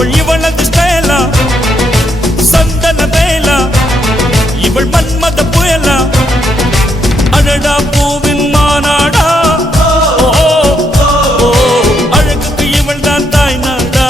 அவள் இவளது ஸ்டைலா சந்தன வேலா இவள் மன்மத புயலா அடடா பூவின் மாநாடா அழகுக்கு இவள் தான் தாய் நாடா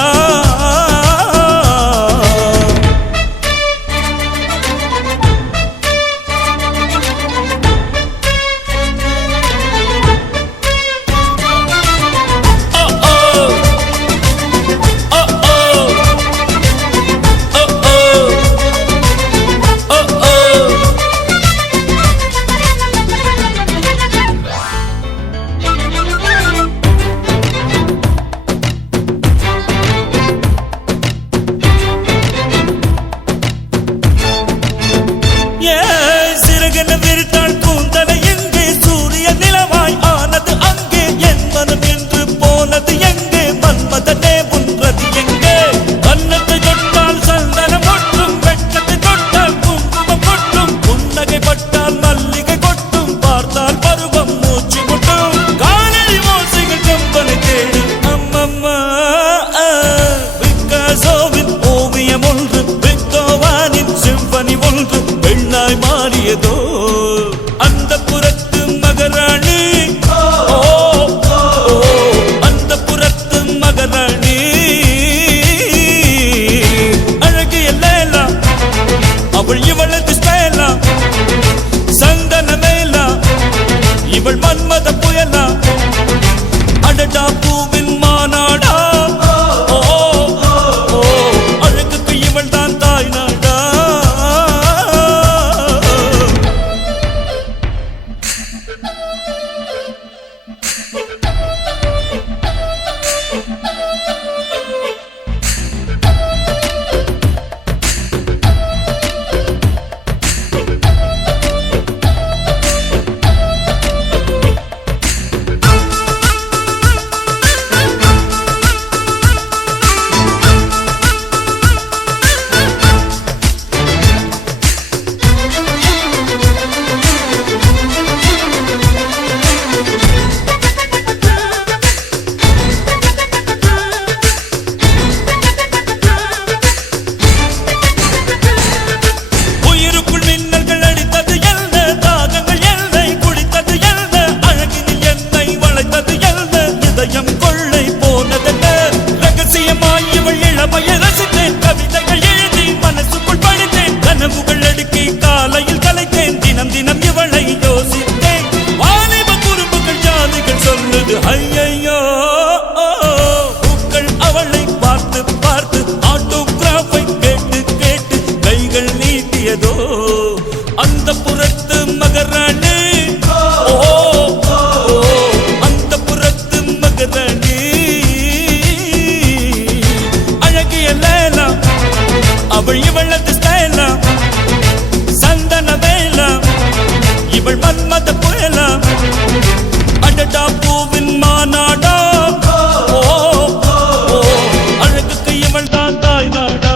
இவள் மன்மத புயலா அடடா பூவின் மாநாடா அழகுக்கு இவள் தான் தாய் நாடா ஐயையோ பூக்கள் அவளை பார்த்து பார்த்து ஆட்டோகிராஃபை கேட்டு கேட்டு கைகள் நீட்டியதோ அந்த புறத்து மகராணி அந்த புறத்து மகராணி அழகிய லேலா அவள் இவளது ஸ்டைலா சந்தன வேலா இவள் மன்மத புயலா அடடா பூவின் மாநாடா அழகுக்கு இவள் தான் தாய் நாடா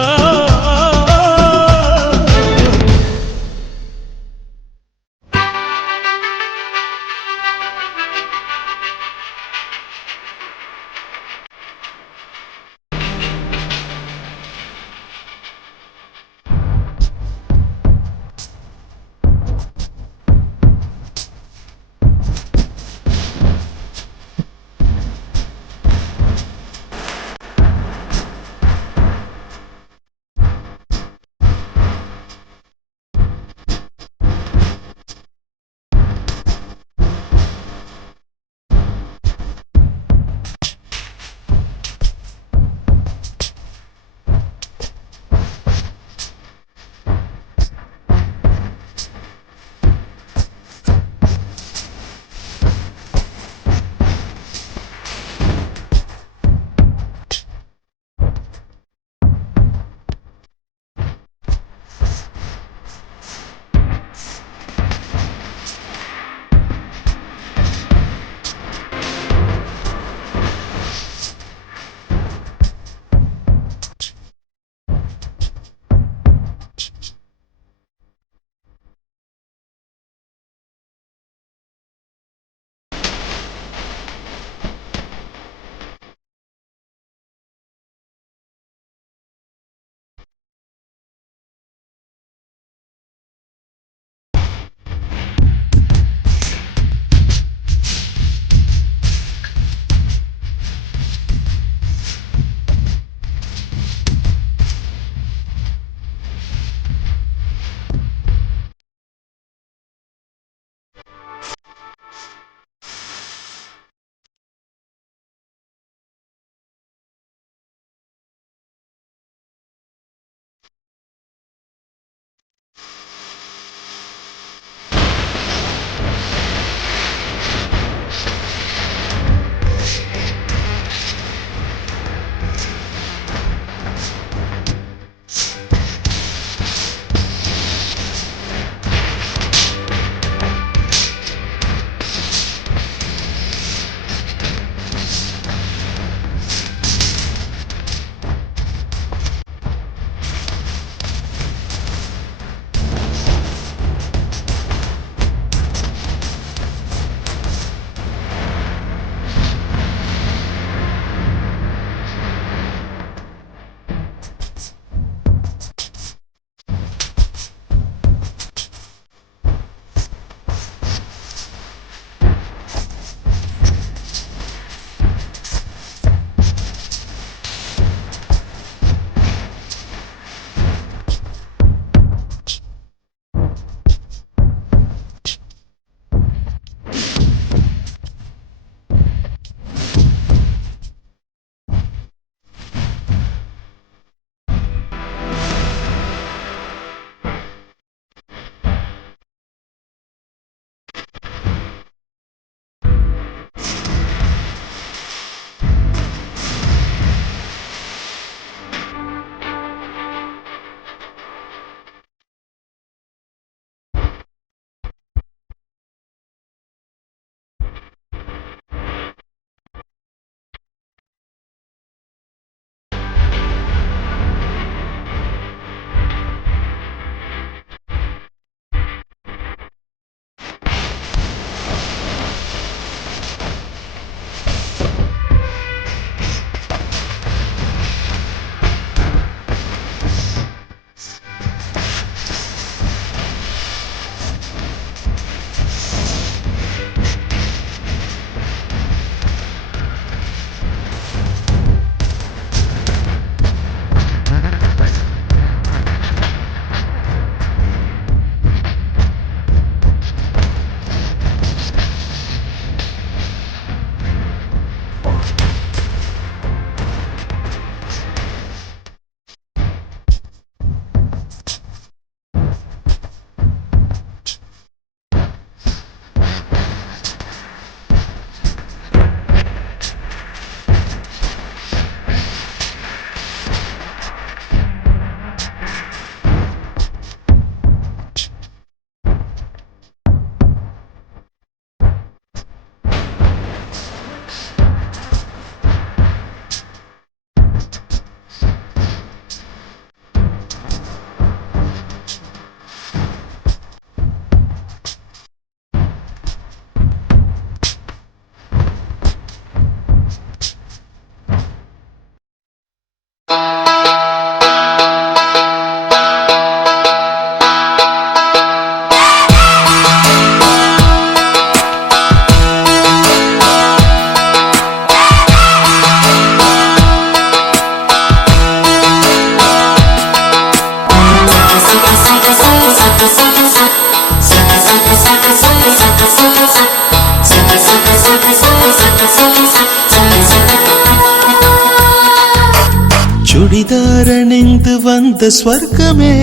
சுடிதார் அணிந்து வந்த ஸ்வர்க்கமே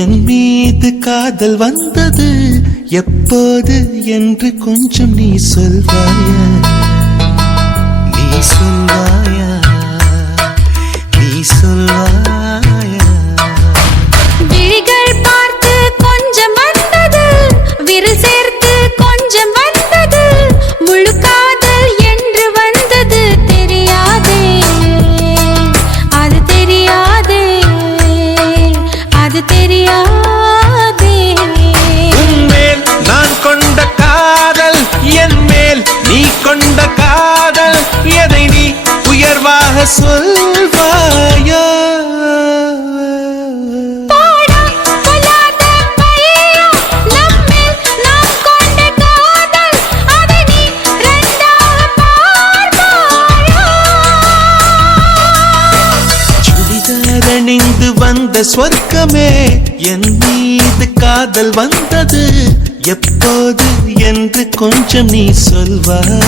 என் மீது காதல் வந்தது எப்போது என்று கொஞ்சம் நீ சொல்வாயா நீ சொல்வாயா நீ சொல்வாயா விழிகள் பார்த்து கொஞ்சம் வந்தது விரல் சேர்த்து கொஞ்சம் வந்தது முழு காதல் என்று வந்தது தெரியாதே அது தெரியாதே அது தெரியாதே உன்மேல் நான் கொண்ட காதல் என் மேல் நீ கொண்ட காதல் எதை நீ உயர்வாக சொல்வாயா அணிந்து வந்த ஸ்வர்க்கமே என் மீது காதல் வந்தது எப்போது என்று கொஞ்சம் நீ சொல்வாயா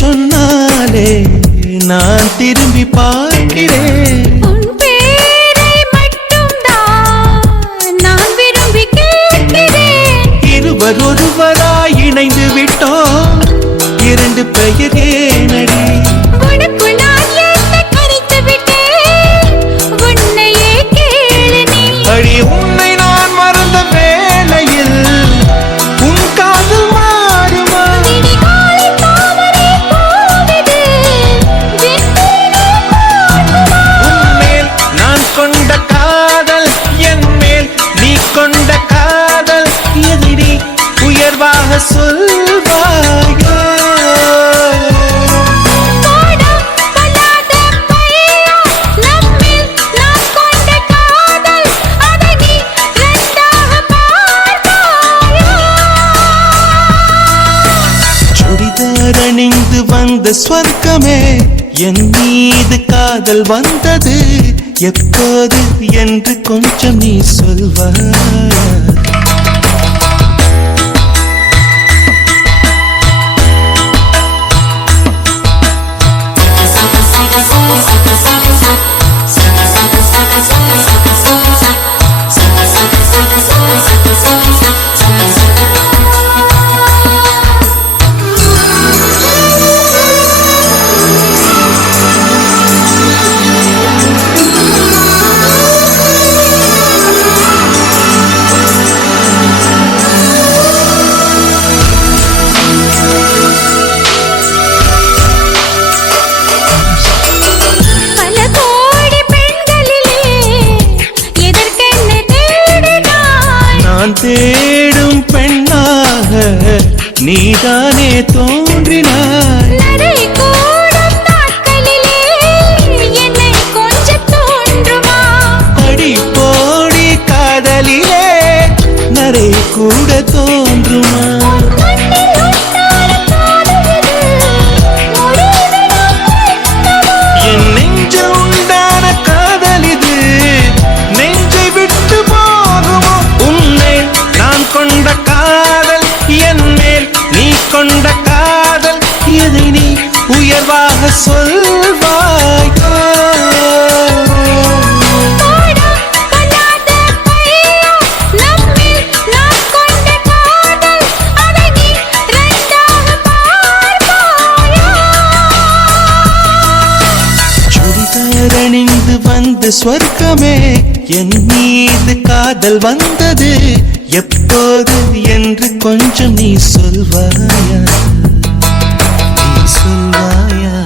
சொன்னாலே நான் திரும்பி பார்க்கிறேன் உன் பேரை மட்டும்தான் நான் விரும்பி கேட்கிறேன் இருவர் ஒருவராய் இணைந்து விட்டோம் இரண்டு பெயர் ஏனடி உனக்கு நான் என்னை கரைத்து விட்டேன் உன்னையே கேளு நீ அடி உன்னை நான் மறந்த வேளையில் உன் காதல் மாறுமா உன்மேல் நான் கொண்ட காதல் என் மேல் நீ கொண்ட காதல் எதிரி உயர்வாக சொல்வாயா சுடிதார் அணிந்து வந்த ஸ்வர்க்கமே என் மீது காதல் வந்தது எப்போது என்று கொஞ்சம் நீ சொல்வாயா தேடும் பெண்ணாக நீதானே தோன்றினாய் நரை கூடும் நாட்களிலே என்னை கொஞ்சம் தோன்றுமா அடி போடி காதலிலே நரை கூட தோன்றுமா என் நெஞ்சு உண்டான காதல் இது நெஞ்சை விட்டு போகுமோ உன்னை நான் கொண்ட காதல் என் மேல் நீ கொண்ட காதல் எதை நீ உயர்வாக சொல்வாயா சுடிதார் அணிந்து வந்த ஸ்வர்க்கமே என் மீது காதல் வந்தது எப்போது என்று கொஞ்சம் நீ சொல்வாயா நீ சொல்வாயா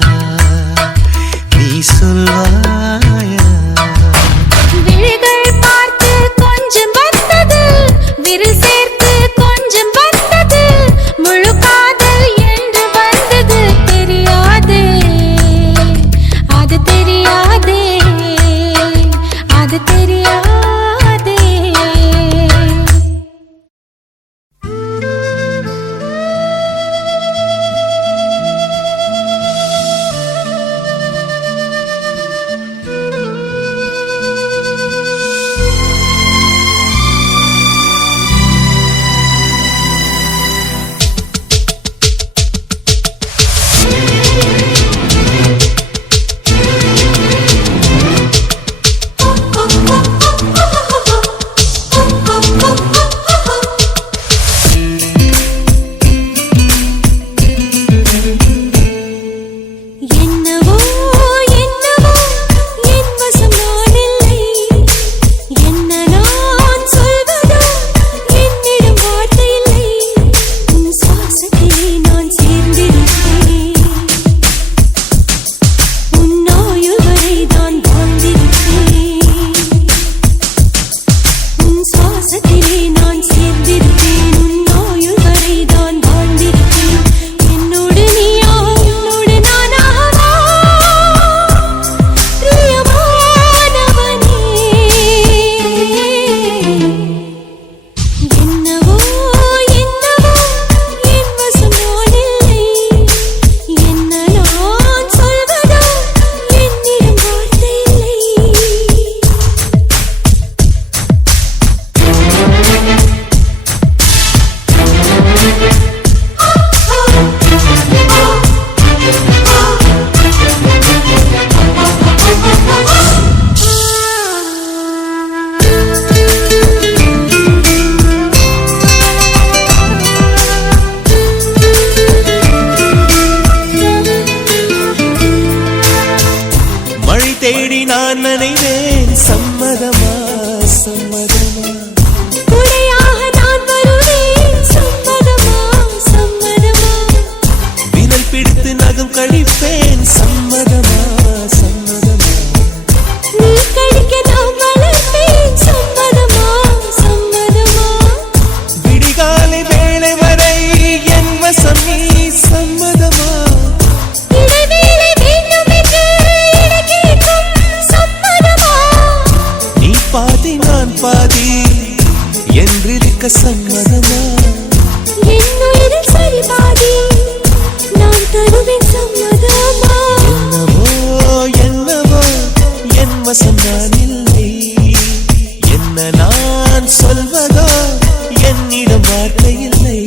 அணைவேன் சம்மதமா சம்மதமா துணையாக நான் வருவேன் சம்மதமா சம்மதமா விரல் பிடித்து நகம் கழிப்பேன் சம்மதமா சம்மதமா நீ கடிக்க நான் வளர்ப்பேன் சம்மதமா சம்மதமா விடிகாலை வேளை வரை என் வசம் நீ சம்மதமா இடைவேளை வேண்டும் என்று இடக்கேட்கும் சம்மதமா நீ பாதி நான் பாதி என்றிருக்க சம்மதமா என் உயிரில் சரி பாதி நான் தருவேன் சம்மதமா என்னவோ என் வசம் நான் இல்லை என்ன நான் சொல்வதோ என்னிடம் வார்த்தை இல்லை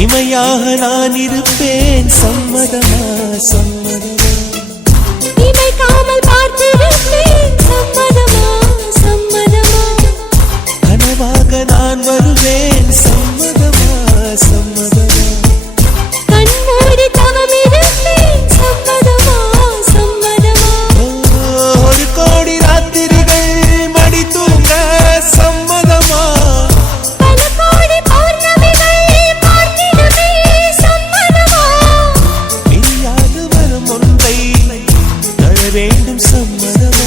இமையாக நான் இருப்பேன் சம்மதமா சம்மதமா இமைக்காமல் பார்த்திருப்பேன் சம்மதமா சம்மதமா கனவாக நான் வருவேன் சம்மதமா சம்மதமா கண்மூடி தவம் இருப்பேன் சம்மதமா சம்மதமா ஒரு கோடி ராத்திரிகள் மடி தூங்க சம்மதமா பல கோடி பௌர்ணமிகள் பார்த்திடுவே சம்மதமா பிரியாது வரும் ஒன்றை தர வேண்டும் சம்மதமா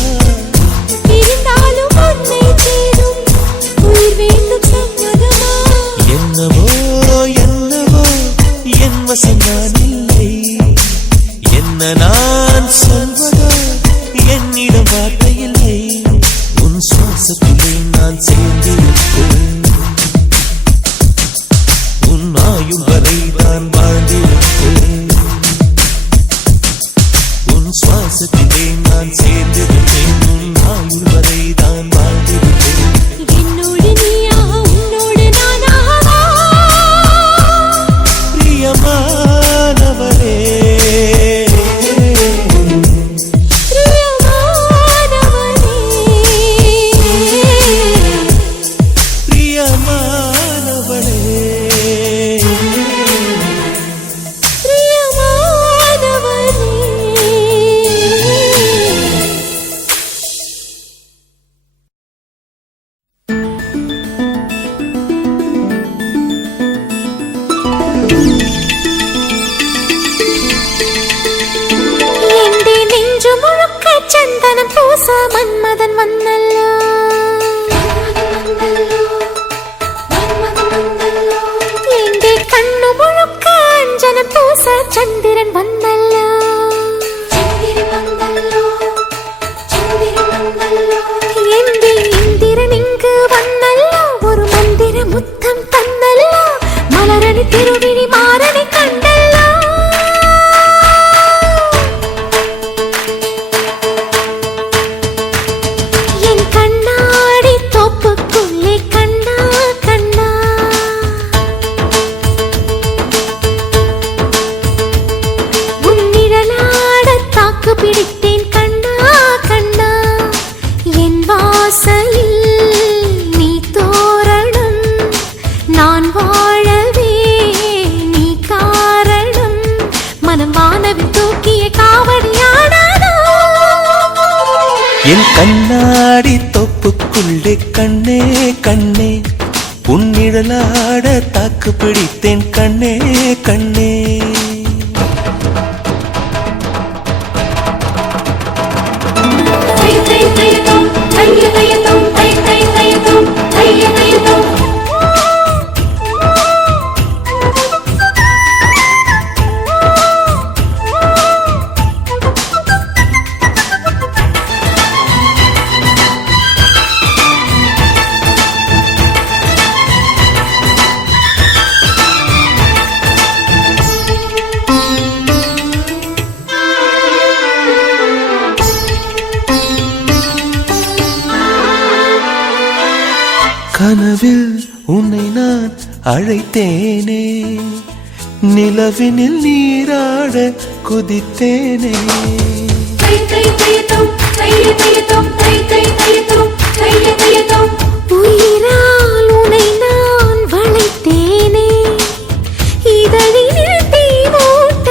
இருந்தாலும் உன்னை தேடும் உயிர் வேண்டும் சம்மதமா என்னவோ என் வசம் நான் இல்லை என்ன நான் சொல்வதோ என்னிடம் வார்த்தை இல்லை உன் சுவாசத்திலே நான் சேர்ந்திருப்பேன் உன் ஆயுள் வரை நான் வாழ்ந்திருப்பேன் உன் சுவாசத்திலே நான் சேர்ந்திருப்பேன் உன் ஆயுள் வரை தான் வாழ்ந்திருப்பேன் என்னோடு நீயாக உன்னோடு நானாகவா பிரியமானவரே பிரியமானவனே பிரியமானவளே பிரியமானவனே எന്റെ നെഞ്ചു മുഴുക്ക ചന്ദനം പൂസ മന്മഥൻ വന്നല്ലോ എന്റെ കണ്ണു മുഴുക്ക അഞ്ജനം പൂസ ചന്ദ്രൻ വന്നല്ലോ എന്റെ ഇന്ദിരൻ ഇങ്ങ് വന്നല്ലോ ഒരു മന്ദിര മുത്തം തന്നല്ലോ മലരണി തിരുവിഴി മാറണി കണ്ടല്ലോ என் கண்ணாடி தோப்புக்குள்ளே கண்ணா கண்ணா உன் நிழலாட தாக்கு பிடித்தேன் கண்ணா கண்ணா என் வாசலில் நீ தோரணம் நான் வாழவே நீ காரணம் மனம் வானவில் தூக்கிய காவடியாடாதோ என் கண்ணாடி தொப்புக்குள்ளே கண்ணே கண்ணே உன் நிழலாட தாக்கு பிடித்தேன் கண்ணே கண்ணே கனவில் உன்னை நான் அழைத்தேனே, நிலவினில் நீராட குதித்தேனே. உயிரால் உன்னை நான் வளைத்தேனே, இதழினில் தீ மூட்ட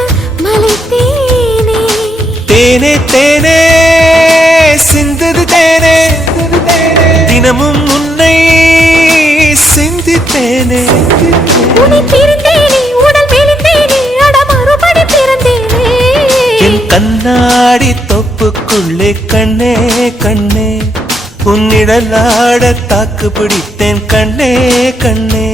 மலைத்தேனே. தேனே தேனே சிந்தது தேனே, தினமும் உன்னை சிந்தித்தேனே. உன்னை பிரிந்தேனே, உடல் மெலிந்தேனே, அட மறுபடி பிறந்தேனே. என் கண்ணாடி தொப்புக்குள்ளே கண்ணே கண்ணே, உன்னிடலாட தாக்கு பிடித்தேன் கண்ணே கண்ணே.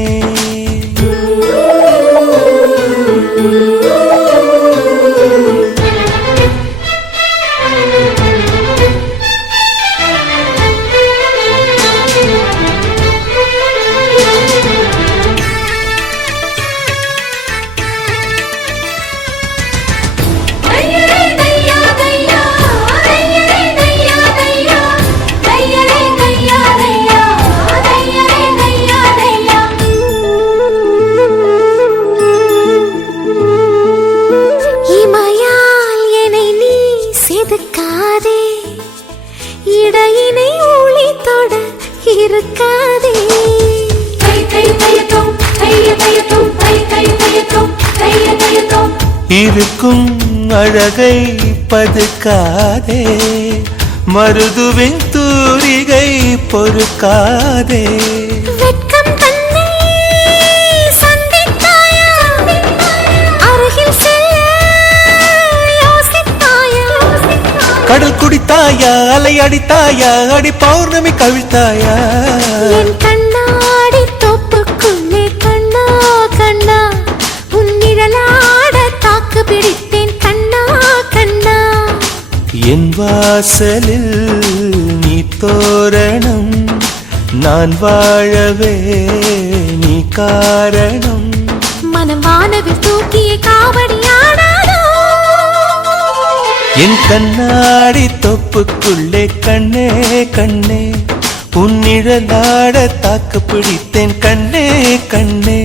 இமையால் என்னை நீ செதுக்காதே, இடையினை ஊழி தொட இருக்காதே. இருக்கும் அழகை பதுக்காதே, மருதுவின் தூரிகை பொறுக்காதே. வெட்கம் தன்னை சந்தித்தாயா, அருகில் செல்ல யோசித்தாயா. கடல் குடித்தாயா, அலை அடித்தாயா, அடி பௌர்ணமி கவிழ்த்தாயா. என் கண்ணாடி தோப்புக்குள்ளே கண்ணா கண்ணா, உன் நிழலாட தாக்கு பிடித்தேன் கண்ணா கண்ணா. என் வாசலில் நீ தோரணம், நான் வாழவே நீ காரணம். மனம் வானவில் தூக்கிய காவடியாடாதோ. என் கண்ணாடி தொப்புக்குள்ளே கண்ணே கண்ணே, உன்னிழலாட தாக்கு பிடித்தேன் கண்ணே கண்ணே.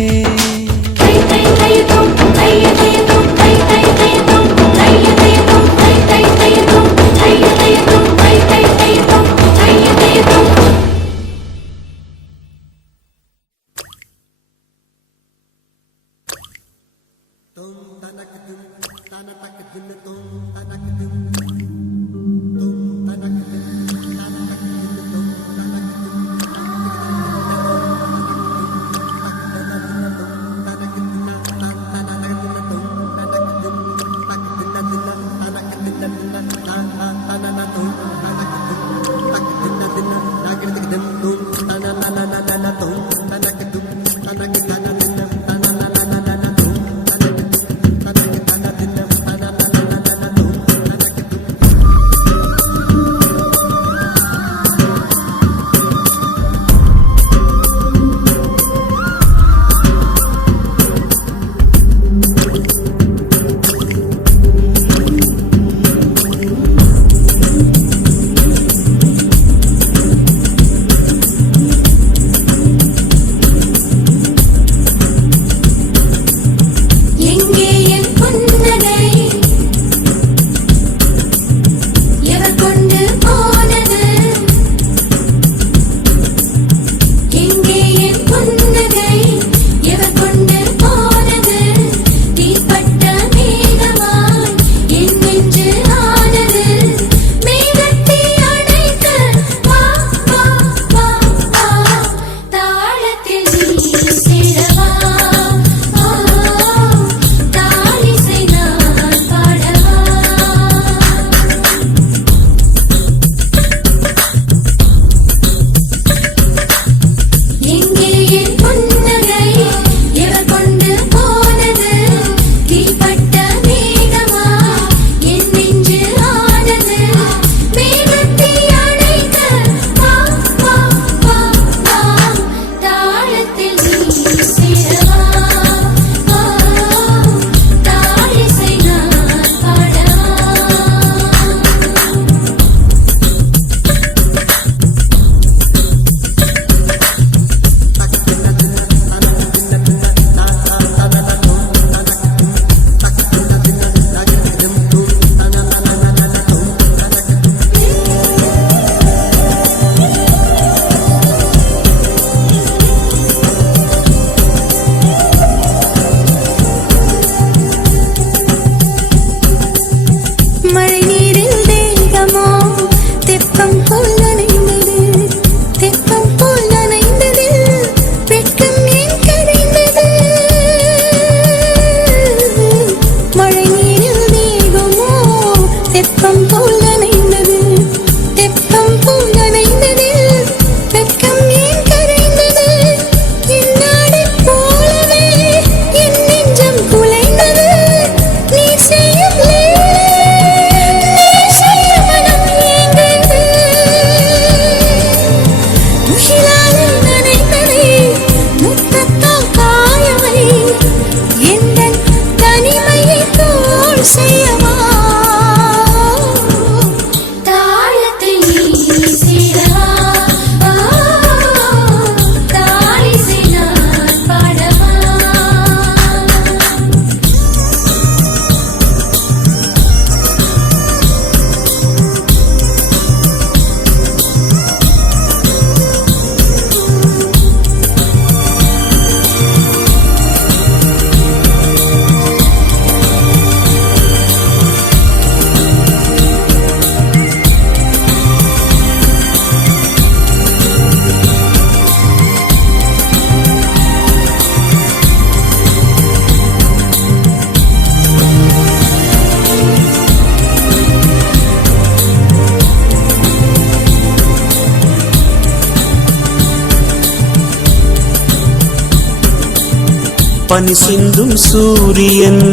பனி சிந்தும் சூரியன்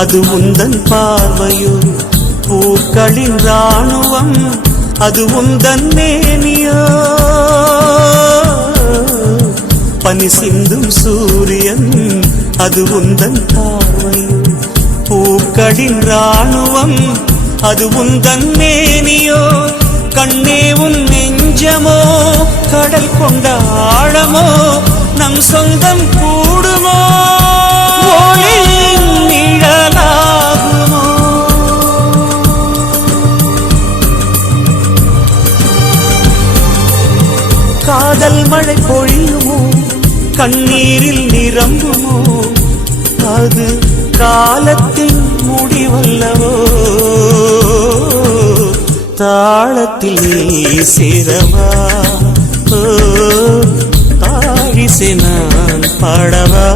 அது உந்தன் பார்வையோ பூக்களின் ராணுவம் அது உந்தன் மேனியோ பனி சிந்தும் சூரியன் அது உந்தன் பார்வையோ பூக்களின் ராணுவம் அது உந்தன் மேனியோ கண்ணே உன் நெஞ்சமோ கடல் கொண்ட ஆழமோ நம் சொந்தம் கூடுமோ ஒளியின் நிழலாகுமோ காதல் மழை பொழியுமோ கண்ணீரில் நிரம்புமோ அது காலத்தின் முடிவல்லவோ தாளத்தில் நீ சேரவா தாழிசை நான் பாடவா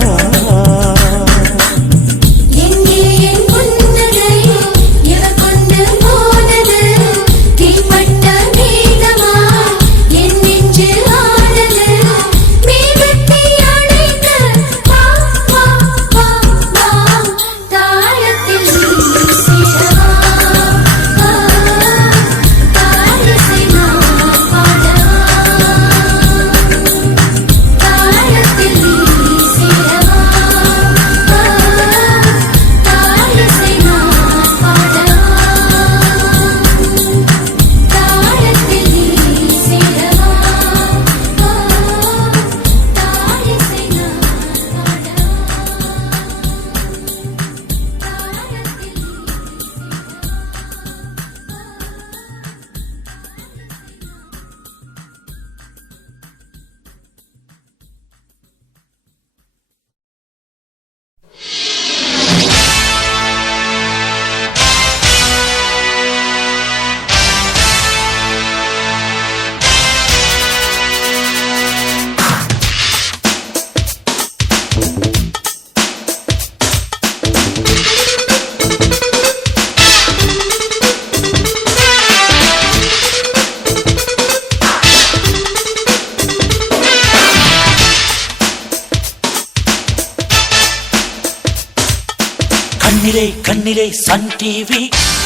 கண்ணிலே கண்ணிலே சன் டிவி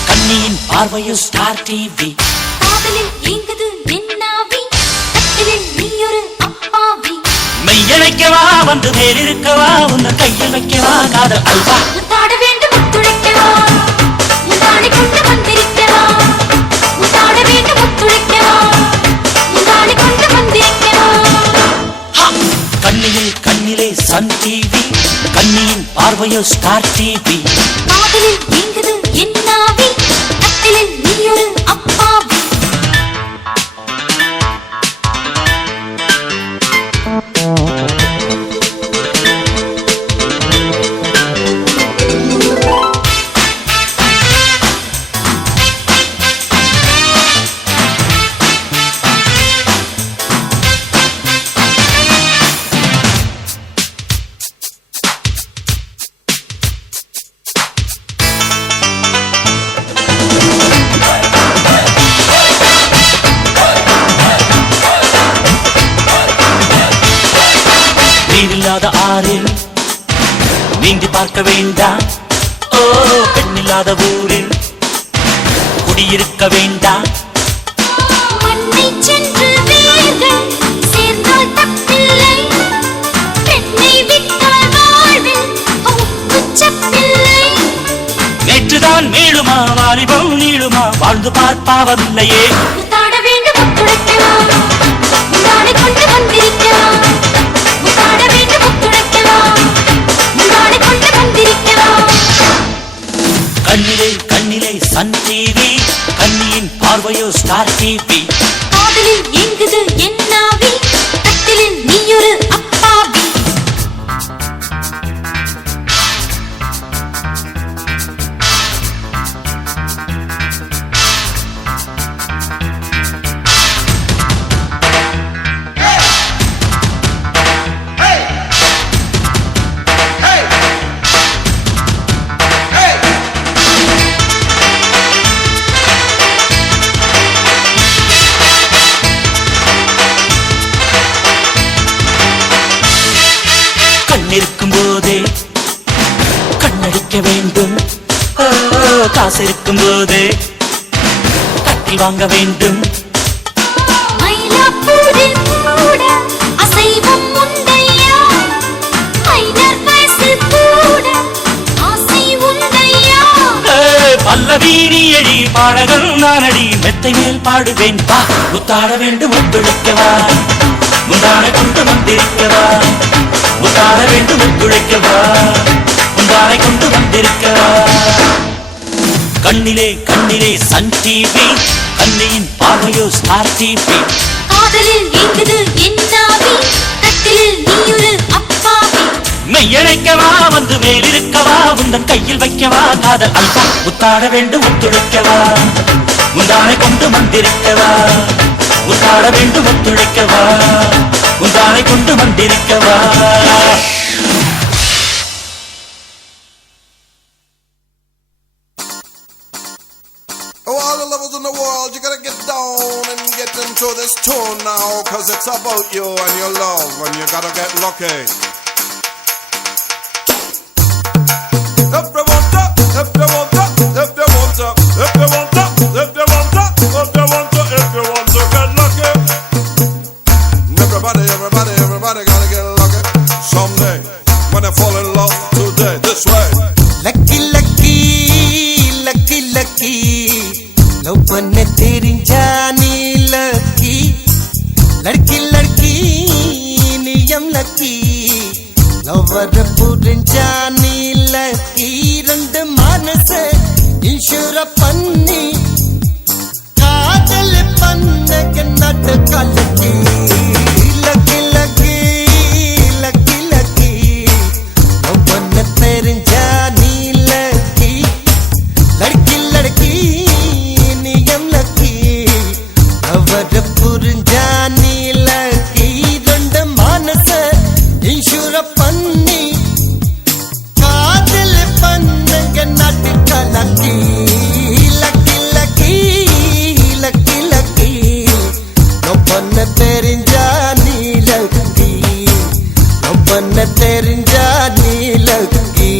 கண்ணியின் பார்வையில் ஸ்டார் டிவி காதலில் ஏங்குது என்னாவி கட்டிலில் நீ ஒரு அப்பாவி மெய்யழைக்கவா வந்து வேறிருக்கவா உன்னை கையில் வைக்கவா காதல் அல்வா முத்தாட வேண்டும் முத்துழைக்கவா முந்தாடி கொண்டு வந்திருக்கவா முத்தாட வேண்டும் முத்துழைக்கவா முந்தாடி கொண்டு வந்திருக்கவா கண்ணிலே கண்ணிலே சன் டிவி கண்ணியின் பார்வையில் ஸ்டார் டிவி காதலில் ஏங்குது என்னாவி கட்டிலில் நீ ஒரு அப்பாவி நீரில்லாத ஆறில் நீந்தி பார்க்க வேண்டாம் ஓ பெண்ணில்லாத ஊரில் குடியிருக்க வேண்டாம் மண்ணை சென்று வேர்கள் சேர்ந்தால் தப்பில்லை பெண்ணை விட்டால் வாழ்வில் குச்சப்பில்லை நேற்றுதான் மீளுமா வாலிபம் நீளுமா வாழ்ந்து பார்ப்பாவதில்லையே முத்தாட வேண்டும் முத்துழைக்கவா முந்தாடி கொண்டு வந்திருக்கவா முத்தாட வேண்டும் முத்துழைக்கவா முந்தாடி கொண்டு வந்திருக்கவா கண்ணிலே கண்ணிலே சன் டிவி கண்ணியின் பார்வையோ ஸ்டார் டிவி காதலில் ஏங்குது என்னாவி கட்டிலில் நீ ஒரு அப்பாவி கண்ணிருக்கும் போதே வைக்க வேண்டும். காசு இருக்கும் போதே கட்டி வாங்க வேண்டும். மயிலாப்பூரில் கூட அசைவம் உண்டையா, மைனர் வயசு கூட ஆசை உண்டையா. பல்லவி நீ எழி பாடகன் நானடி, மெத்தை மேல் பாடுவேன் வா. முத்தாட வேண்டும் ஒத்துழைக்கவா, முந்தானை கொண்டு வந்திருக்கவா. முத்தாட வேண்டும் ஒத்துழைக்கவா, முந்தானை கொண்டு வந்திருக்கவா. கண்ணிலே கண்ணிலே சன் டிவி, கண்ணியின் பார்வையோ ஸ்டார் டிவி. காதலில் ஏங்குது என்னாவி, கட்டிலில் நீயொரு அப்பாவி. மெய்யழைக்கவா வந்து மேலிருக்கவா, உந்தன் கையில் வைக்கவா காதல் அல்வா. முத்தாட வேண்டும் ஒத்துழைக்கவா, முந்தானை கொண்டு வந்திருக்கவா. முத்தாட வேண்டும் ஒத்துழைக்கவா, முந்தானை கொண்டு வந்திருக்கவா. Oh, all the lovers in the world, you gotta get down and get into this tune now, cause it's about you and your love, and you gotta get lucky. If you want to, if you want to, if you want to, if you want to, if you want to, if you want to, if you want to get lucky. Everybody, everybody, everybody gotta get lucky. Someday, when they fall in love, today, this way. Lucky, lucky, lucky, lucky. Love बनने तेरी जानी lucky, लड़की लड़की नियम lucky. Lover पूरन जानी lucky, रंड मानस इंशुर पन्नी, कादल पन्न के नाटक lucky. Lucky lucky lucky lucky, love बनने तेरी जानी लकी, लड़की लड़की அவர் புரிஞ்சானி லக்கி. ரெண்டு மனச இன்சூர பண்ணி காதல் பண்ணுங்க நாட்டு கலக்கி. லக்கி லக்கி லக்கி லக்கி, ஒப்பன தெரிஞ்சானி லக்கி, ஒப்பன தெரிஞ்சானி லக்கி.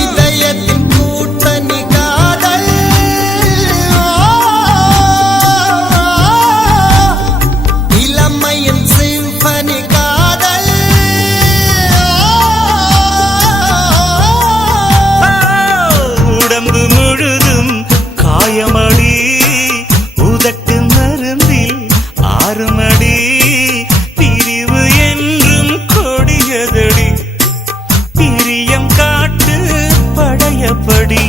இதயத்தின் கூட்டணி காதல், இளமையின் சிம்பனி காதல். உடம்பு முழுதும் காயமடி, உதட்டு மருந்தில் ஆறுமடி. பிரிவு என்றும் கொடியதடி, பிரியம் காட்டு படையப்படி.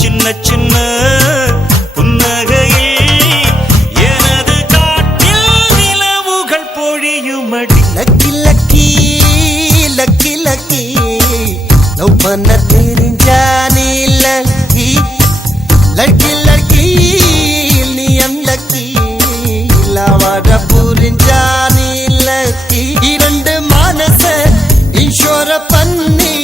சின்ன சின்ன புன்னகையில் எனது காட்டில் நிலவுகள் பொழியுமடி. Lucky lucky lucky lucky, love பண்ண தெரிஞ்சானி லக்கி, லக்கி லக்கி நியம் லக்கி. லவர புரிஞ்சானி லக்கி, இரண்டு மனச இன்சூர பண்ணி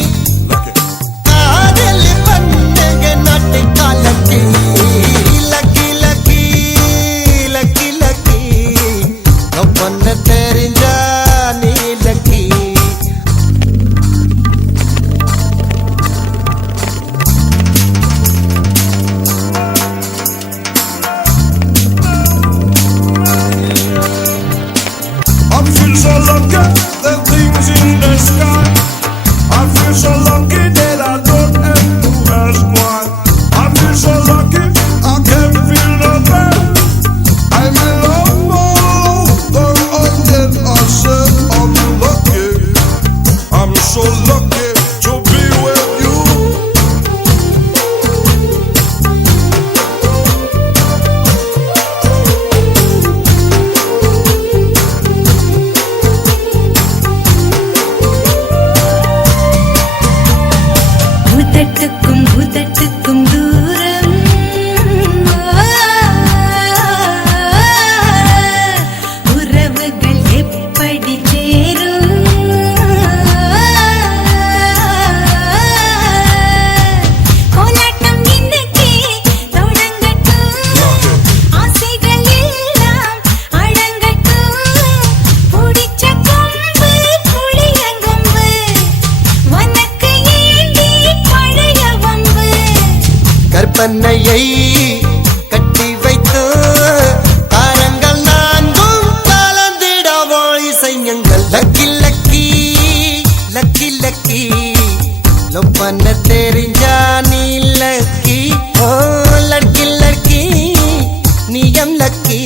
காதல் பண்ணுங்க நாட்டு கலக்கி. Lucky lucky lucky lucky, love பண்ண தெரிஞ்சானி lucky. I feel so lucky, the things in the sky. I feel so lucky that I don't have to ask why. I feel so lucky, I can feel the pain. I'm in love more than I said I'm lucky. I'm so lucky to be with you. தாலியை கட்டி வைத்து தாரங்கள் நான்கும் கலந்திடவோ இசைஞங்கள் lucky lucky lucky lucky love பண்ண தெரிஞ்சா நீ லக்கி ஓ லட்கி லட்கி நீயம் லக்கி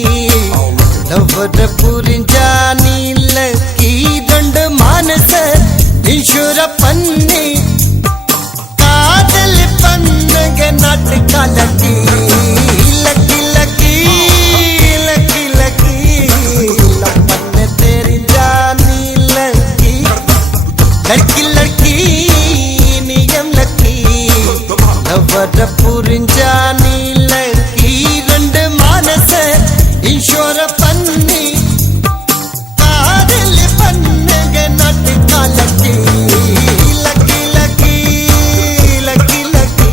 லவ் புரிஞ்சா நீ லக்கி ரெண்டு மனச இன்சூர பண்ணி காதல் பண்ணுங்க நாட்டு காலட்டி lucky lucky lucky lucky love பண்ண தெரிஞ்சா நீ லக்கி லட்கி லட்கி நீயம் லக்கி லவ் புரிஞ்சா நீ லக்கி ரெண்டு மனச இன்சூர பண்ணி காதல் பண்ணுங்க நாட்டு காலட்டி lucky lucky lucky lucky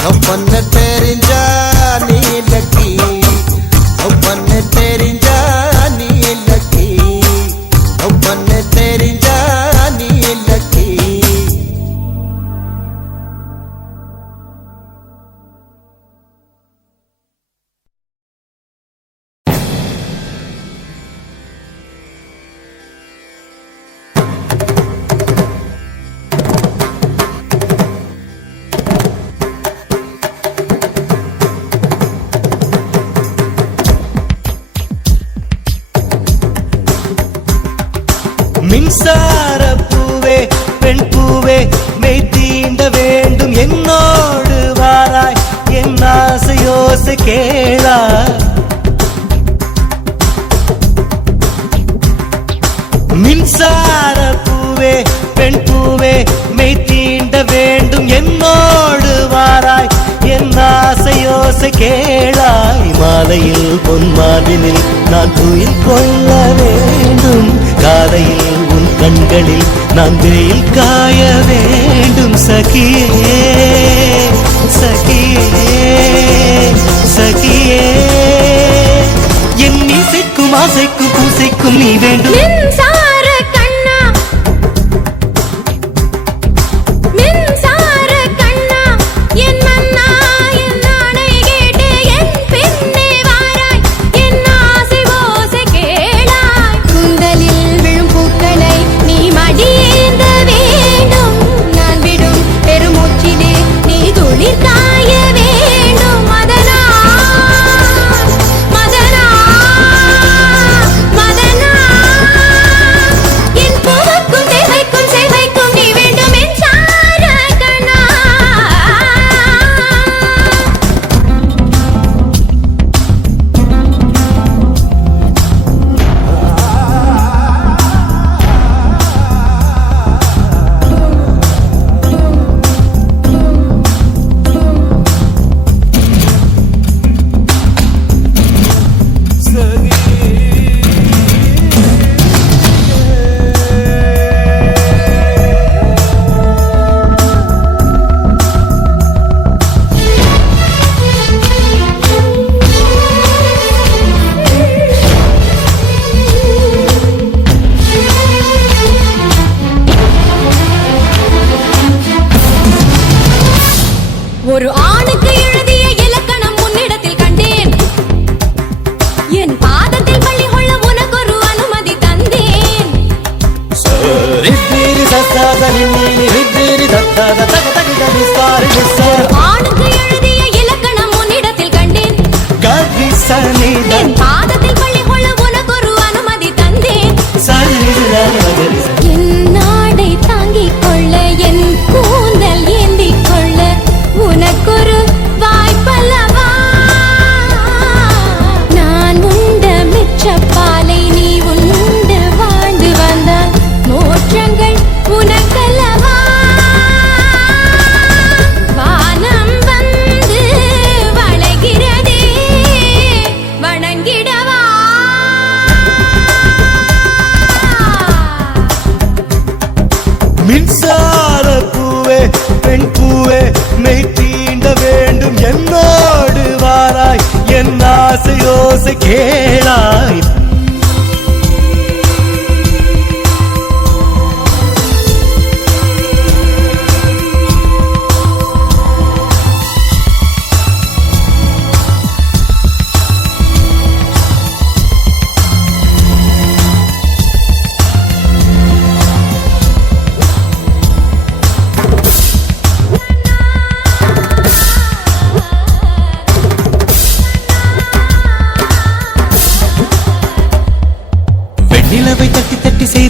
love பண்ண தெரிஞ்சா நீ லக்கி லவ் பண்ண தெரிஞ்சா நீ லக்கி லவ் பண்ண தெரிஞ்சா நீ லக்கி மின்சார பூவே பெண் பூவே மெய் தீண்ட வேண்டும் என்னோடு வாராய் என் ஆசையோசை கேளா மின்சார பூவே பெண் பூவே மெய் தீண்ட வேண்டும் என்னோடு வாராய் என் ஆசையோசை கேளாய் மாலையில் பொன்மாலினில் நான் துயில் கொள்ள வேண்டும் காலையில் உன் கண்களில் நான் வெயில் காய வேண்டும் சகியே சகியே சகியே என் இசைக்கும் ஆசைக்கும் பூசைக்கும் நீ வேண்டும் மின்சார கண்ணா மின்சார கண்ணா என் மன்னா என் நாணை கேட்டு என் பின்னே வாராய் என் ஆசை ஓசை கேளாய் கூந்தலில் விழும் பூக்களை நீ மடியேந்த வேண்டும் நான் விடும் பெருமூச்சிலே நீ துளிர் காய வேண்டும் மதனா மதனா மதனா என் பூவுக்கும் தேவைக்கும் சேவைக்கும் நீ வேண்டும் மின்சார கண்ணா ஒரு ஆணுக்கு எழுதிய இலக்கணம் உன்னிடத்தில் கண்டேன் என் பாதத்தில் பள்ளி கொள்ள உனக்கு ஒரு அனுமதி தந்தேன் ரித்திரி சத்தாத நின்னி ரித்திரி தத்தாத தக தக நிசாரி நிசார் ஆணுக்கு எழுதிய இலக்கணம் உன்னிடத்தில் கண்டேன் கவி சனித என் பாதத்தில் பள்ளி கொள்ள உனக்கு ஒரு அனுமதி தந்தேன் சனித என் நாடை தாங்கிக் கொள்ள என் கூந்தல் ஏந்திக் கொள்ள உனக்கொரு வாய்ப்பல்லவா நான் உண்ட மிச்சப்பாலை நீ உண்டு வாழ்ந்து வந்தால் மோற்றங்கள் உனக்கல்லவா வானம் வந்து வளைகிறதே வணங்கிடவா மின்சார பூவே பெண் பூவே மெய் தீண்ட வேண்டும் என்னோடு வாராய் என் ஆசையோசை கேளாய்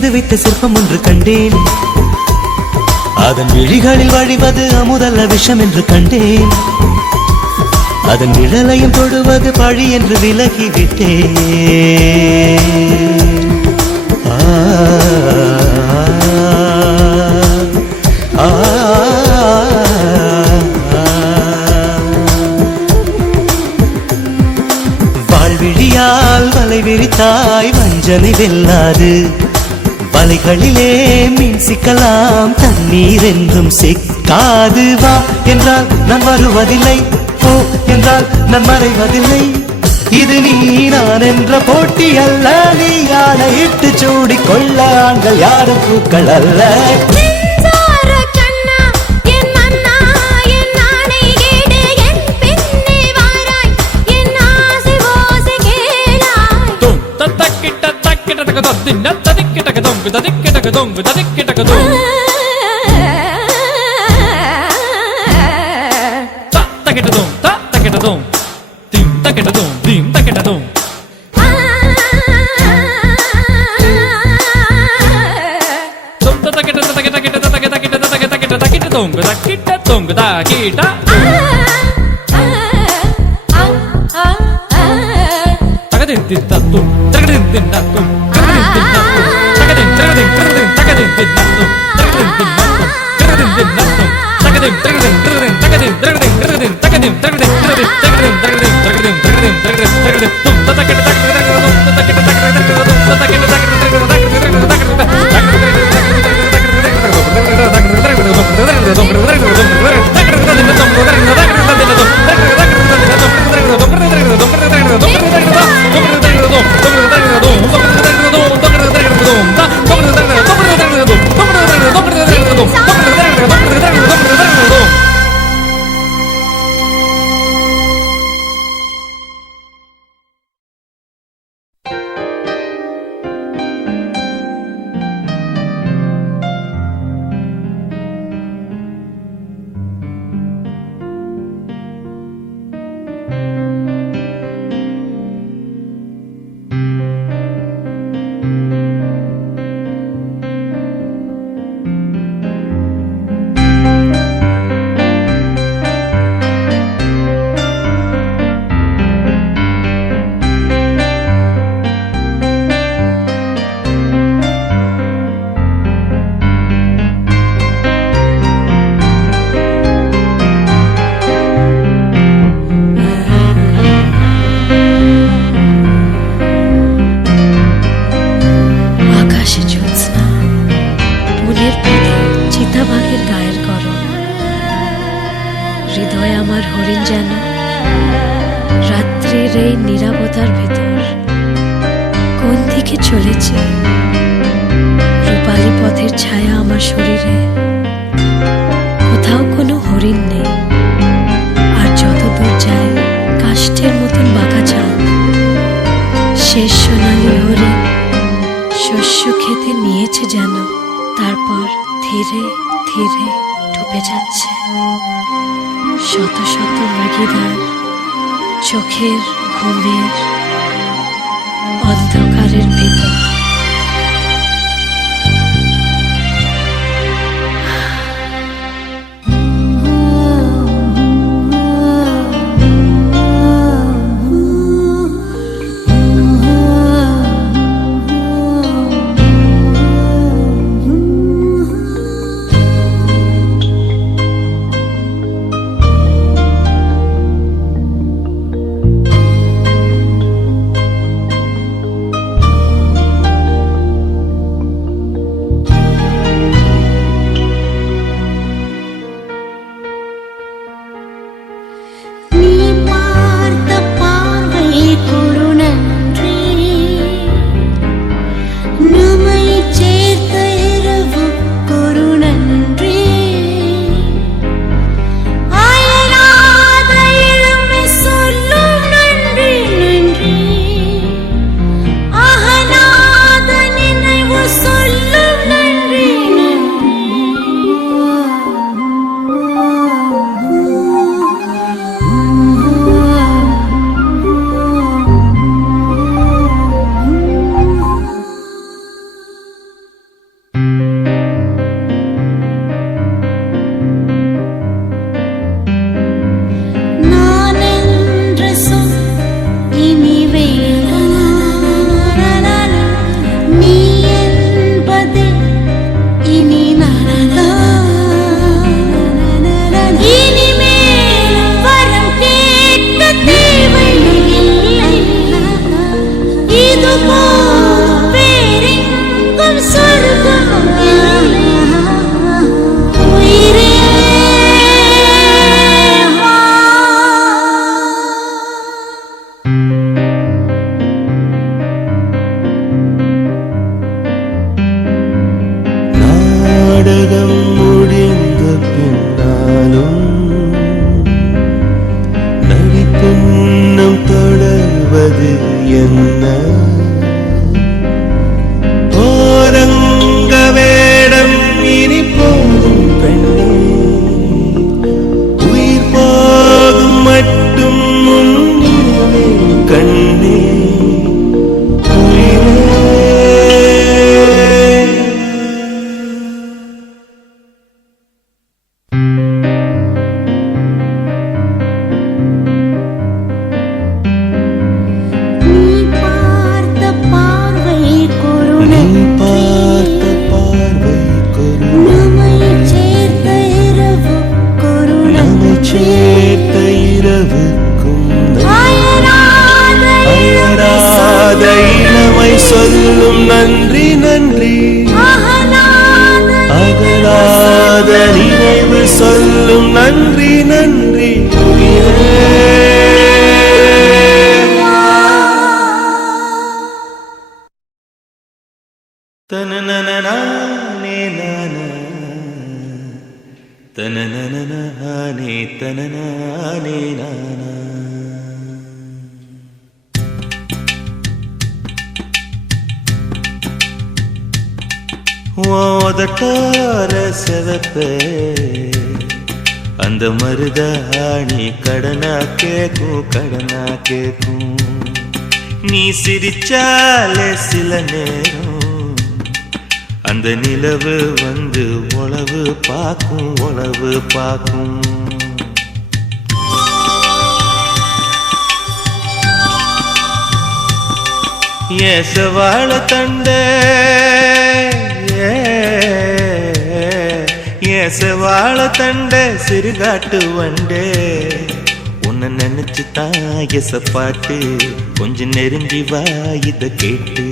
செய்து வைத்த சிற்பம் ஒன்று கண்டேன். அதன் விழிகளில் வழிவது அமுதல்ல விஷம் என்று கண்டேன். அதன் நிழலையும் தொடுவது பழி என்று விலகிவிட்டேன். வாழ்விழியால் வலை விரித்தாய் வஞ்சனை வெல்லாது. வலைகளிலே மீன் சிக்கலாம் தண்ணீர் என்றும் சிக்காது. வா என்றால் நான் வருவதில்லை, போ என்றால் நான் மறைவதில்லை. இது நீ நான் என்ற போட்டி அல்ல. நீ யானை இட்டு சூடிக் கொள்ள ஆண்கள் யாரும் பூக்கள் அல்ல. நெஞ்சார கண்ணா என் மன்னா என் நாணை கேடு என் பின்னே வாராய் என் ஆசை ஓசை கேளாய். தும் தக்கிட்ட தக்கிட்ட தக்கதம் தின்ன ததிக்கிட்ட கதொங்கு ததிக்கிட்ட கதொங்கு ததிக்கிட்ட கதொங்கு தக்கிட்டதும் தக்கிட்டதும் திம் தக்கிட்டதும் திம் தக்கிட்டதும் தும் தக்கிட்ட தக்கிட்ட தக்கிட்ட தக்கிட்ட தக்கிட்ட தக்கிட்ட தக்கிட்ட தொங்கு தக்கிட்ட தொங்கு தக்கிட்ட தகதின் தித்தத்தும் தகதின் தின்னத்தும் தகதின் தின்னத்தும் தகதின் தகதின் தகதின் தகதின் தின்னத்தும் தகதின் தின்னத்தும் தகதின் தின்னத்தும் தகதின் தகதின் தகதின் தகதின் தகதின் தகதின் தகதின் தகதின் தகதின் தகதின் தகதின் தகதின் தகதின் தகதின் தகதின் தும் தக்கிட்ட தக்கிட்ட தக்கிட்ட தக்கிட்ட தக்கிட்ட தக்கிட்ட চোখের ঘুমের অন্ধকারের ভিতর உலகம் முடிந்த பின்னாலும் நடிப்புன்னம் தொடர்வது என்ன ஓரங்க வேடம் இனி போதும் பெண்ணே உயிர் போகும் மட்டும் முன்னே கண்ணே சொல்லும் நன்றி நன்றி அகலாத நினைவு சொல்லும் நன்றி நன்றி தனனனனே நானா தனனனனே தனனனே நானா ஓதட்டார செவப்பே அந்த மருதாணி கடனா கேக்கும் நீ சிரிச்சாலே சில நேரம் அந்த நிலவு வந்து உளவு பார்க்கும் ஏசவாழ தண்டே ஏசவாழ தண்டே சிறுகாட்டு வண்டே உன்னை நினைச்சு தான் எசப்பாட்டு கொஞ்சம் நெருங்கி வா இத கேட்டு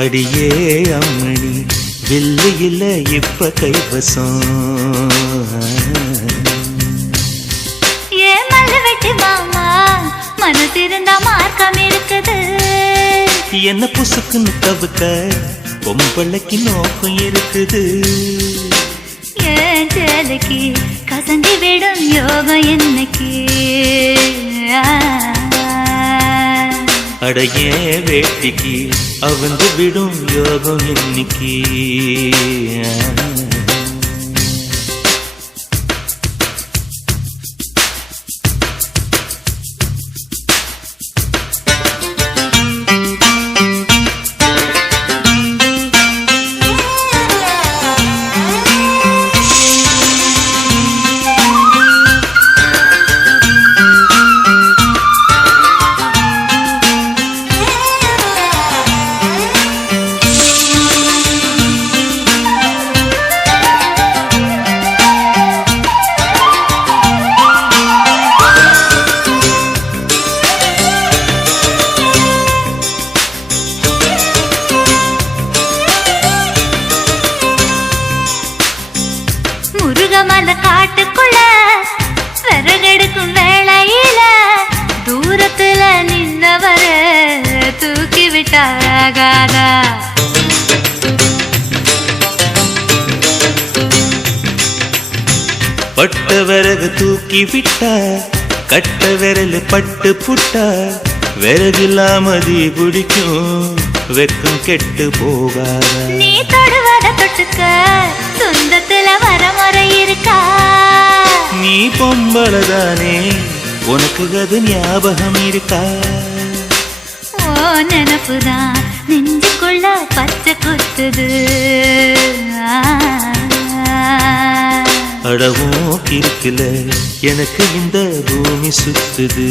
அடியே அம்மணி வெள்ளியில இப்ப கைவசம் ஏமல்ல வெட்டி மாமா மனசிருந்தா மார்க்கம் இருக்குது என்ன புசுக்குன்னு தவுக்க பொம்பளைக்கு நோக்கம் இருக்குது ஏன் சேலைக்கு கசங்கி விடும் யோகம் என்னைக்கு அடையே வேட்டிக்கு அவந்து விடும் யோகம் இன்னைக்கு முருகமல காட்டுக்குள்ள விறகெடுக்கும் வேளையில தூரத்துல நின்னவர தூக்கி விட்டாகாதா பட்ட விறகு தூக்கி விட்டா கட்ட விரல் பட்டு புட்டா விறகில்லாமதி பிடிக்கும் வெக்கம் கெட்டு போகாத நீ தொடுவத தொட்டுக்க சொந்தத்துல வரமுறை இருக்கா நீ பொம்பளதானே உனக்கு அது ஞாபகம் இருக்கா ஓ நினப்புதான் நெஞ்சுக்குள்ள பச்சை குத்துது அழவும் இருக்குல எனக்கு இந்த பூமி சுத்துது.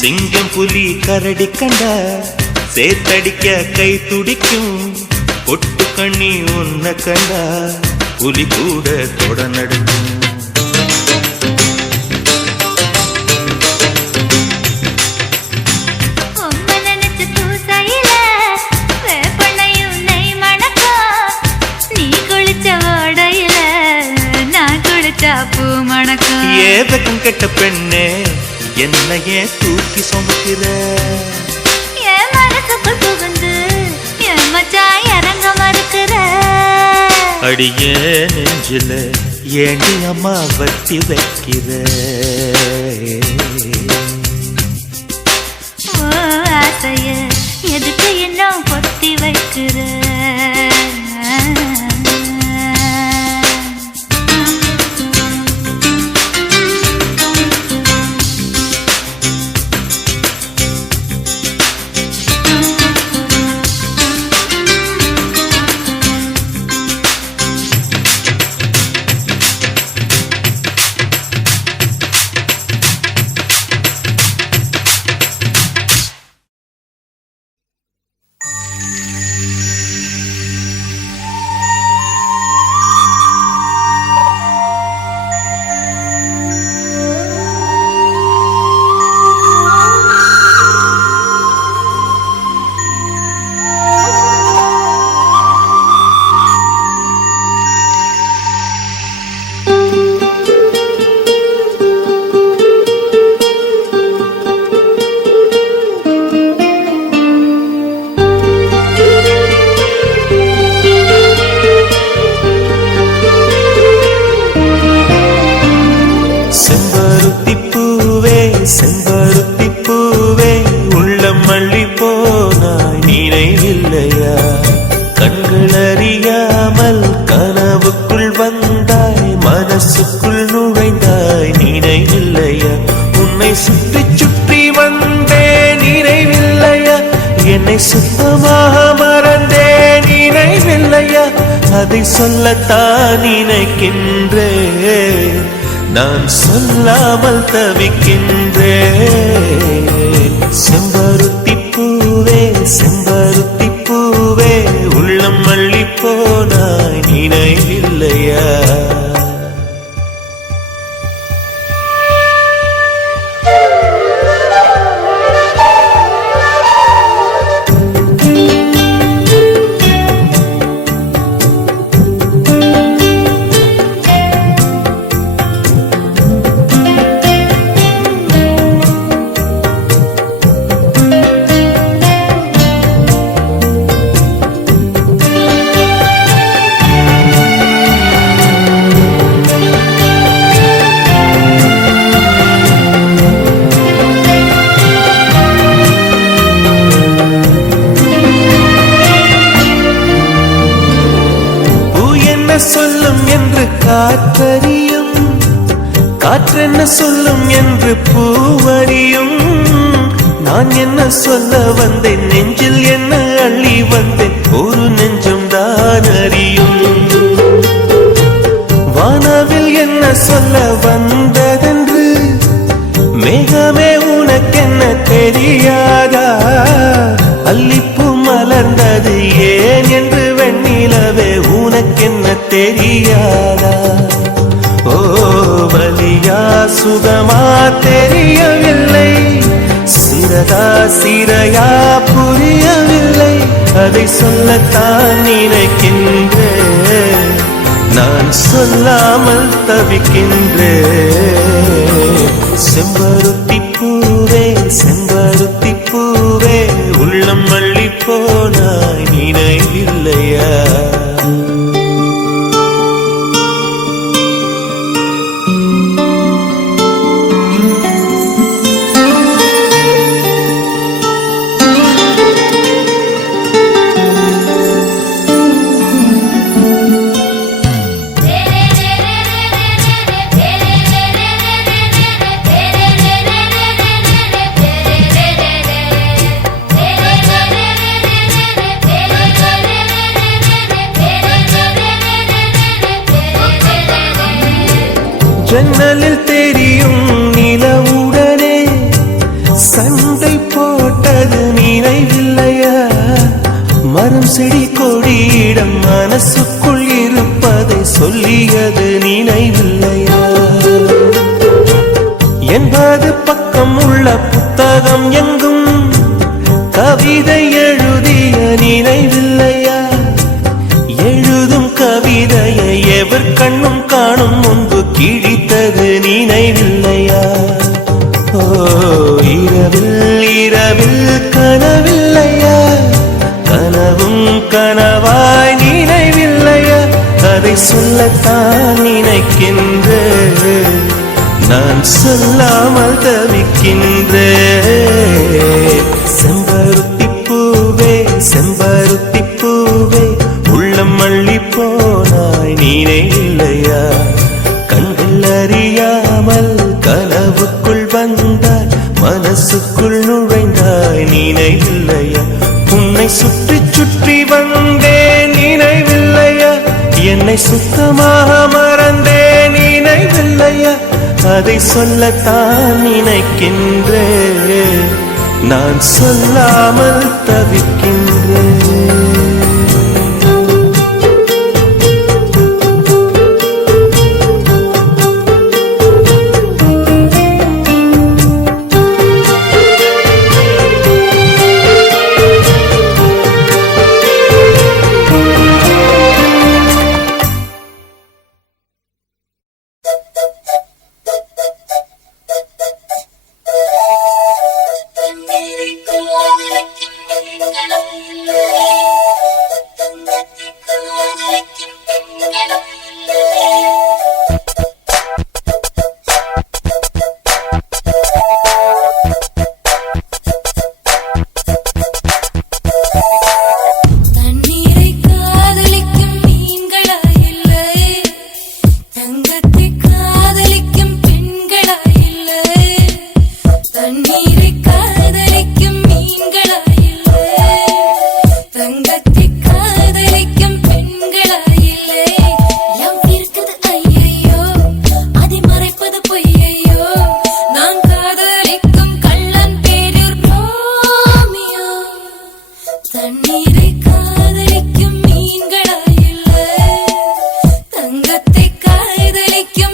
சிங்கம் புலி கரடி கண்டா சேத்தடிக்க கை துடிக்கும். பொட்டு கண்ணி உன்ன கண்டா புலி கூட தொட நடுங்கும். ஏவகம் கெட்ட பெண்ணே என்னையே தூக்கி சுமக்கிற. என் மனசுக்குள் புகுந்து என் மச்சான் இறங்க மறுக்கிற. அடியே நெஞ்சில ஏண்டி அம்மா வட்டி வைக்கிற. ஓ ஆசைய எதுக்கு இன்னும் பொத்தி வைக்கிற. செம்பருத்தி பூவே உள்ளம் மல்லி போனாய் நினைவில்லையா. கண்கள் அறியாமல் கனவுக்குள் வந்தாய் மனசுக்குள் நுழைந்தாய் நினைவில்லையா. உன்னை சுற்றி சுற்றி வந்தேன் நினைவில்லையா. என்னை சுத்தமாக மறந்தேன் நினைவில்லையா. அதை சொல்லத்தான் நினைக்கின்றேன் நான் சொல்லாமல் தவிக்கின்றேன். செம்பருத்தி பூவே செம்பருத்தி பூவே உள்ளம் மல்லி போனாய் நினைவில்லையா. சொல்லும் என்று காற்றறியும் காற்றென்ன சொல்லும் என்று பூவறியும். நான் என்ன சொல்ல வந்தேன் நெஞ்சில் என்ன அள்ளி வந்தேன் ஒரு நெஞ்சம் தான் அறியும். வானவில் என்ன சொல்ல வந்ததென்று மேகமே உனக்கென்ன தெரியாதா. அல்லிப்பூ மலர்ந்தது ஏன் என்று வெண்ணிலவே உனக்கென்ன தெரியாதா. ஓ வலியா சுகமா தெரியவில்லை. சிறதா சிறையா புரியவில்லை. அதை சொல்லத்தான் நினைக்கின்றேன் நான் சொல்லாமல் தவிக்கின்றேன். செம்பருத்தி பூவே செம்பருத்தி பூவே உள்ளம் மல்லி போனாய் நினைவில்லையா ஜன்னலில் தெரியும் நிலவுடனே சண்டை போட்டது நினைவில்லையா மரம் செடி கொடியிடம் மனசுக்குள் இருப்பதை சொல்லியது நினைவில்லையா 80 பக்கம் உள்ள புத்தகம் எங்கும் கவிதை எழுதிய நினைவில்லையா எழுதும் கவிதையை எவர் கண்ணும் காணும் முன்பு கிழித்தது நினைவில்லையா ஓ இரவில் இரவில் கனவில்லையா கனவும் கனவாய் நினைவில்லையா அதை சொல்லத்தான் நினைக்கின்றேன் நான் சொல்லாமல் தவிக்கின்றேன் செம்பருத்தி பூவே செம்பருத்தி பூவே உள்ளம் மல்லி போனாய் நினைவில்லையா கண்கள் அறியாமல் கனவுக்குள் வந்தாய் மனசுக்குள் நுழைந்தாய் நினைவில்லையா உன்னை சுற்றி சுற்றி வந்தேன் நினைவில்லையா என்னை சுத்தமாக மறந்தேன் நினைவில்லையா அதை சொல்லத்தான் நினைக்கின்றேன் நான் சொல்லாமல் தவிக்கின்றேன் தண்ணீரை காதலிக்கும் மீன்களா இல்லை தங்கத்தை காதலிக்கும்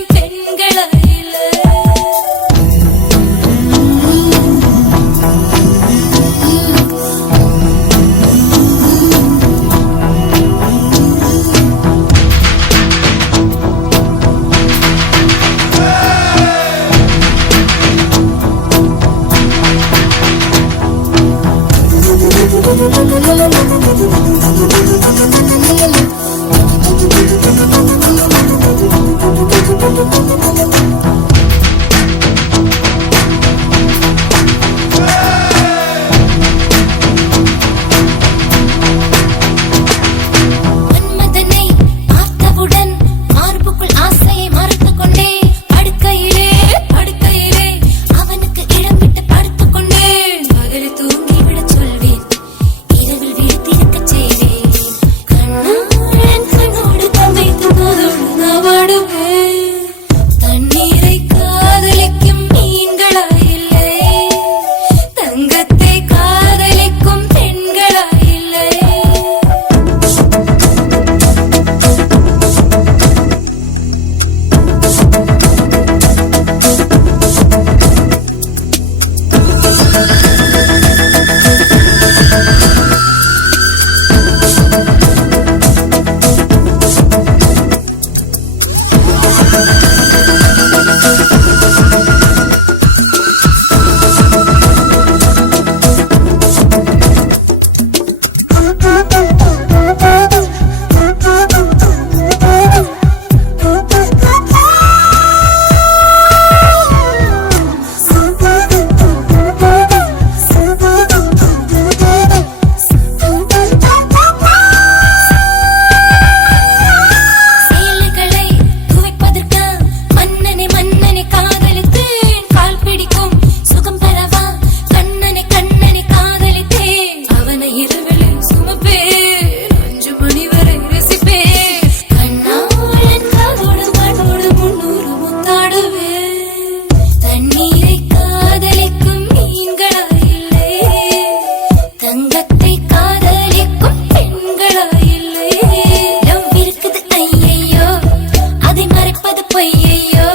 ஐயையோ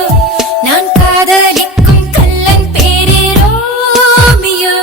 நான் காதலிக்கும் கள்ளன் பேரே ரோமியோ.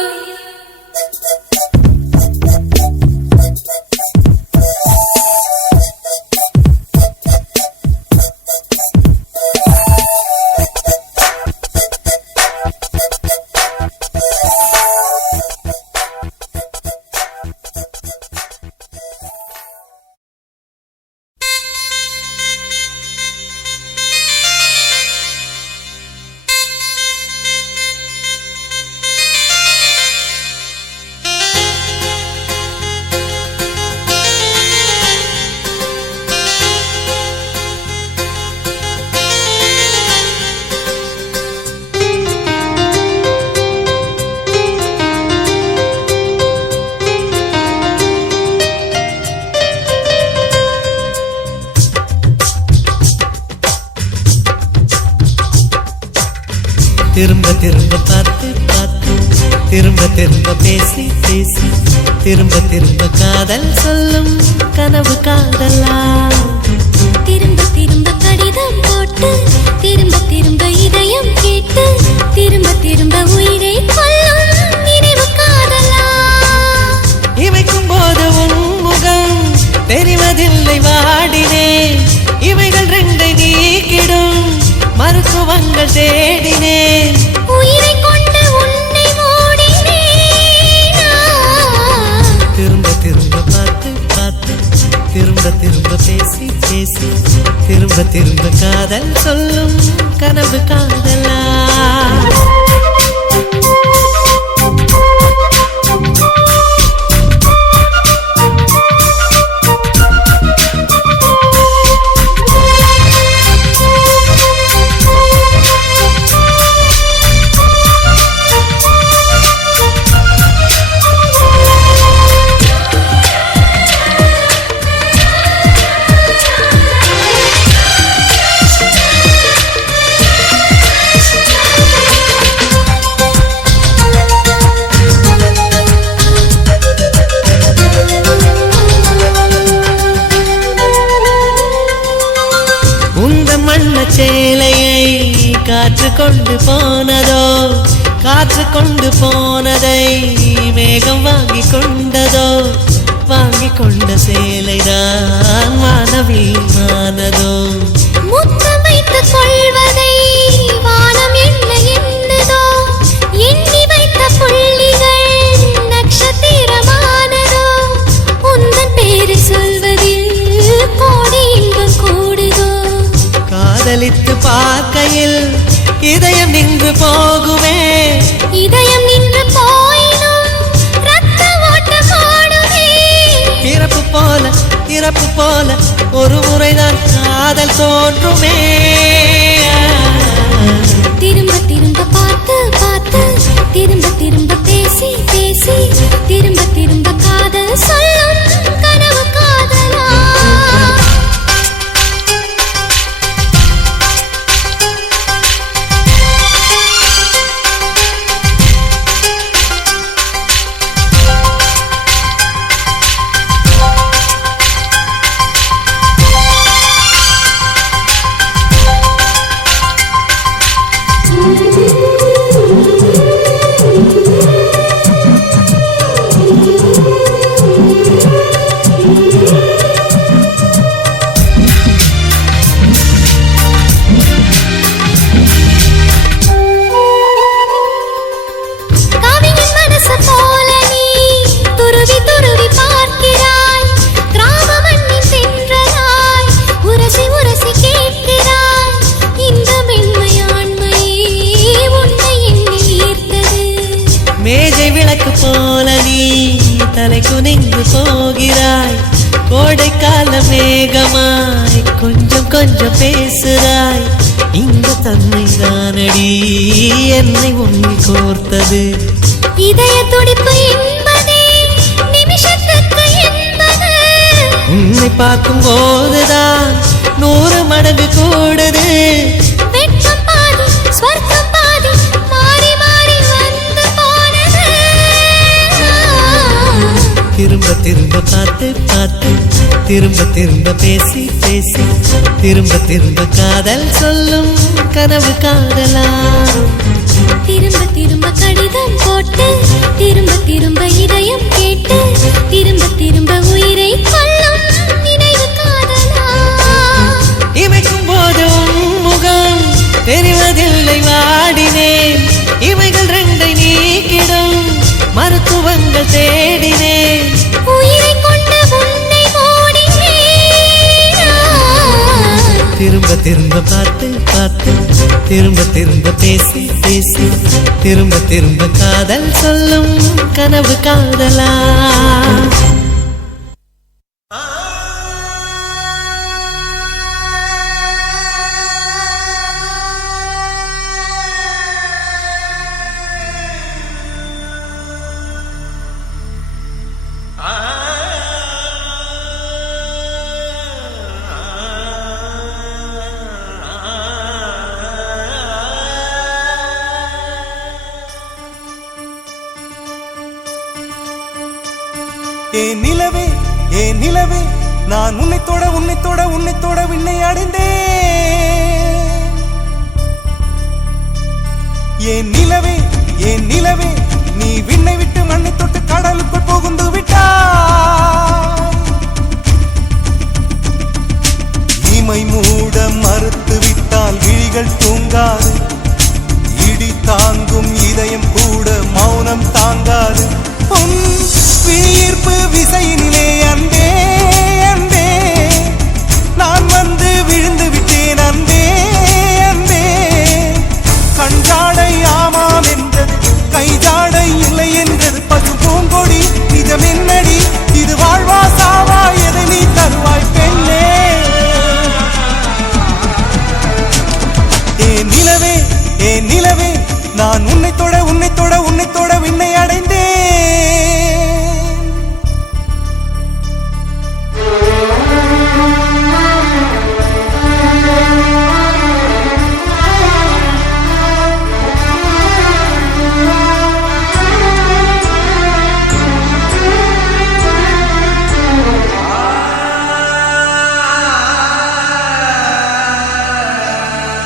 திரும்ப திரும்ப பார்த்து பார்த்து திரும்ப திரும்ப பேசி பேசி திரும்ப திரும்ப காதல் சொல்லும் கனவு காதலா. திரும்ப திரும்ப கடிதம் போட்டு திரும்ப திரும்ப இதயம் கேட்டு திரும்ப திரும்ப உயிரை கொல்லும் நினைவு காதலா. இமைக்கும் போது உன் முகம் தெரிவதில்லை வாடினே, இவைகள் ரெண்டை நீக்கிடும் மருத்துவங்கள் தேடினேன். உயிரை கொண்டு உன்னை மூடினேன். திரும்ப திரும்ப பார்த்து பார்த்து திரும்ப திரும்ப பேசி பேசி திரும்ப திரும்ப காதல் சொல்லும் கனவு காதலா. சேலையை காற்று கொண்டு போனதோ, காற்று கொண்டு போனதை மேகம் வாங்கி கொண்டதோ, வாங்கி கொண்ட சேலைதான் வானவில்மானதோ. முத்தம் வைத்துக் கொள்வதை வானம் என்ன எண்ணுதோ, எண்ணி வைத்த புள்ளிகள் நட்சத்திரமானதோ. உந்தன் பேரு சொல்வதில் கோடி இன்பம் கூடுதோ. காதலித்து பார்க்கையில் இதயம் நின்று போகுமே, இதயம் நின்று போயினும் ரத்த ஓட்டம் ஓடுமே. பிறப்பு போல இறப்பு போல ஒரு முறைதான் காதல் தோன்றுமே. திரும்ப திரும்ப பார்த்து பார்த்து திரும்ப திரும்ப பேசி பேசி திரும்ப திரும்ப காதல் சொல்லும் கனவு காதலா. தலை குனிந்து போகிறாய், கோடைக்கால மேகமாய் கொஞ்சம் கொஞ்சம் பேசுகிறாய். இந்த தன்மை தானடி என்னை உன்னில் கோர்த்தது. இதய துடிப்பு என்பதே நிமிஷத்துக்கு என்பது. உன்னை பார்க்கும் போதுதான் 100 மடங்கு கூடுது. வெட்கம் பாதி ஸ்வர்க்கம் பாதி மாறி மாறி வந்து போனது. திரும்ப திரும்ப பார்த்து பார்த்து திரும்ப திரும்ப பேசி பேசி திரும்ப திரும்ப காதல் சொல்லும் கனவு காதலா திரும்ப திரும்ப கடிதம் போட்டு திரும்ப திரும்ப இதயம் கேட்டு திரும்ப திரும்ப உயிரை கொல்லும் நினைவு காதலா இமைக்கும் போது முகம் தெரிவதில்லை வாடினேன் இவைகள் ரெண்டை நீக்கிடும் மருத்துவங்கள் தேடினேன் உயிரை கொண்டு உன்னை ஓடினேன் திரும்ப திரும்ப பார்த்து பார்த்து திரும்ப திரும்ப பேசி பேசி திரும்ப திரும்ப காதல் சொல்லும் கனவு காதலா ஏ நிலவே நான் உன்னை தொட விண்ணை அடைந்தேன் ஏன் நிலவே நீ விண்ணை விட்டு மண்ணை தொட்டு கடலுக்குள் புகுந்து விட்டாய் இமை மூட மறுத்து விட்டால் விழிகள் தூங்காது இடி தாங்கும் இதயம் கூட மௌனம் தாங்காது உன் விழியீர்ப்பு விசையினிலே அன்பே